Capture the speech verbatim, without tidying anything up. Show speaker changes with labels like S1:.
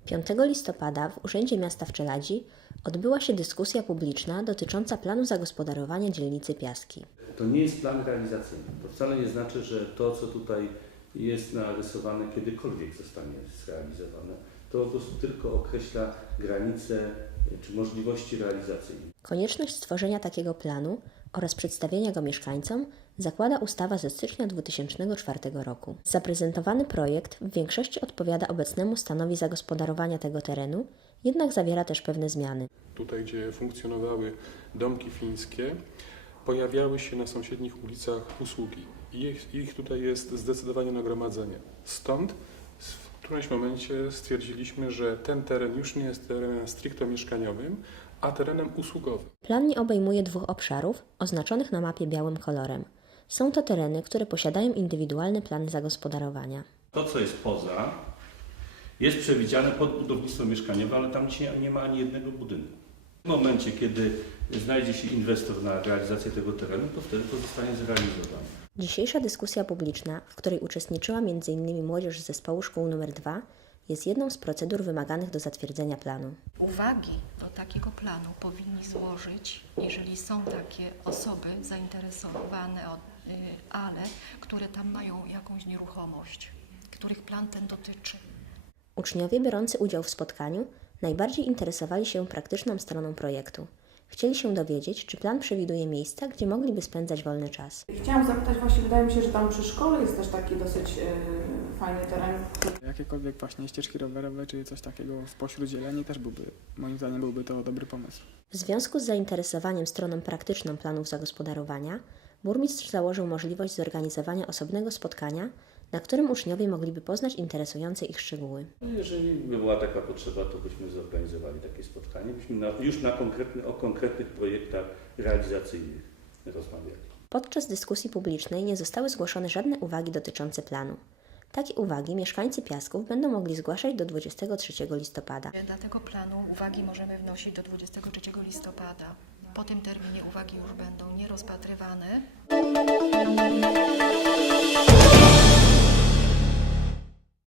S1: piątego listopada w Urzędzie Miasta w Czeladzi odbyła się dyskusja publiczna dotycząca planu zagospodarowania dzielnicy Piaski.
S2: To nie jest plan realizacyjny. To wcale nie znaczy, że to, co tutaj jest narysowane, kiedykolwiek zostanie zrealizowane. To po prostu tylko określa granice czy możliwości realizacyjne.
S1: Konieczność stworzenia takiego planu oraz przedstawienia go mieszkańcom zakłada ustawa ze stycznia dwa tysiące czwartego roku. Zaprezentowany projekt w większości odpowiada obecnemu stanowi zagospodarowania tego terenu, jednak zawiera też pewne zmiany.
S3: Tutaj, gdzie funkcjonowały domki fińskie, pojawiały się na sąsiednich ulicach usługi i ich, ich tutaj jest zdecydowanie nagromadzenie. Stąd w którymś momencie stwierdziliśmy, że ten teren już nie jest terenem stricte mieszkaniowym, a terenem usługowym.
S1: Plan nie obejmuje dwóch obszarów oznaczonych na mapie białym kolorem. Są to tereny, które posiadają indywidualne plany zagospodarowania.
S2: To, co jest poza, jest przewidziane pod budownictwo mieszkaniowe, ale tam dzisiaj nie ma ani jednego budynku. W momencie, kiedy znajdzie się inwestor na realizację tego terenu, to wtedy to zostanie zrealizowane.
S1: Dzisiejsza dyskusja publiczna, w której uczestniczyła między innymi młodzież z zespołu szkół numer dwa, jest jedną z procedur wymaganych do zatwierdzenia planu.
S4: Uwagi do takiego planu powinni złożyć, jeżeli są takie osoby zainteresowane, ale które tam mają jakąś nieruchomość, których plan ten dotyczy.
S1: Uczniowie biorący udział w spotkaniu najbardziej interesowali się praktyczną stroną projektu. Chcieli się dowiedzieć, czy plan przewiduje miejsca, gdzie mogliby spędzać wolny czas.
S5: Chciałam zapytać, właśnie wydaje mi się, że tam przy szkole jest też taki dosyć yy, fajny teren.
S6: Jakiekolwiek właśnie ścieżki rowerowe, czy coś takiego w pośród zieleni też byłby, moim zdaniem byłby to dobry pomysł.
S1: W związku z zainteresowaniem stroną praktyczną planów zagospodarowania, burmistrz założył możliwość zorganizowania osobnego spotkania, na którym uczniowie mogliby poznać interesujące ich szczegóły.
S2: Jeżeli by była taka potrzeba, to byśmy zorganizowali takie spotkanie, byśmy na, już na konkretny, o konkretnych projektach realizacyjnych rozmawiali.
S1: Podczas dyskusji publicznej nie zostały zgłoszone żadne uwagi dotyczące planu. Takie uwagi mieszkańcy Piasków będą mogli zgłaszać do dwudziestego trzeciego listopada.
S4: Dla tego planu uwagi możemy wnosić do dwudziestego trzeciego listopada. Po tym terminie uwagi już będą nierozpatrywane.